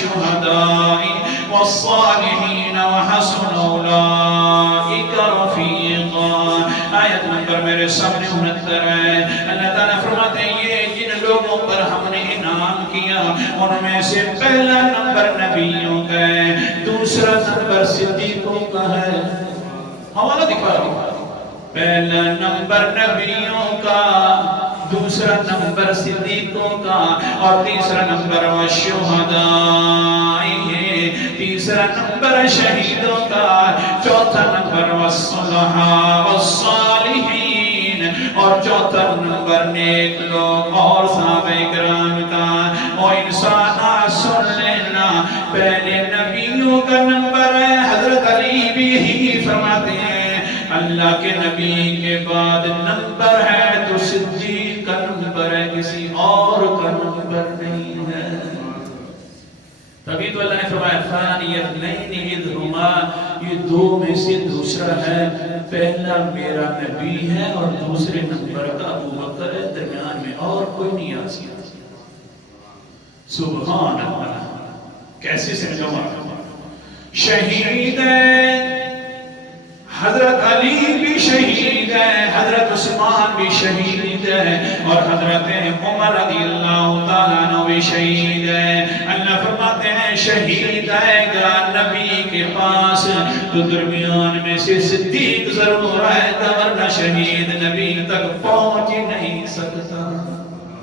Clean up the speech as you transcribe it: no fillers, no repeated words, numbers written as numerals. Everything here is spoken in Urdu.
والشهداء والصالحين وحسن أولئك رفيقا. آیت نمبر میرے سامنے 69 ہے. اللہ تعالیٰ فرماتے ہیں یہ جن لوگوں پر ہم نے انعام کیا ان میں سے پہلا نمبر نبیوں کا ہے, دوسرا نمبر صدیقوں کا ہے. حوالہ دکھا رہا ہوں. پہلا نمبر نبیوں کا, دوسرا نمبر صدیقوں کا, اور تیسرا نمبر والشہداء ہے, تیسرا نمبر شہیدوں کا, چوتھا نمبر والصلحاء والصالحین, اور چوتھا نمبر نیک لوگ اور صحابہ کرام کا. اور انسان سن لینا, پہلے نبیوں کا نمبر ہے. حضرت علی بھی ہی فرماتے ہیں اللہ کے نبی کے بعد نمبر ہے تو صدیق کا نمبر ہے, کسی اور کا نمبر نہیں ہے. تبھی تو اللہ نے فرمایا ثانی اثنین اذ ہما, یہ دو میں سے دوسرا ہے. پہلا میرا نبی ہے اور دوسرے نمبر کا ابو بکر ہے, درمیان میں اور کوئی نہیں آ سکتا. سبحان اللہ. کیسے سمجھو؟ شہید ہے حضرت علی بھی شہید ہے, حضرت عثمان بھی شہید ہے, اور حضرت عمر رضی اللہ تعالیٰ عنہ بھی شہید ہے. اللہ فرماتے ہیں شہید آئے گا نبی کے پاس تو درمیان میں سے صدیق ضرور آئے گا, ورنہ شہید نبی تک پہنچ نہیں سکتا.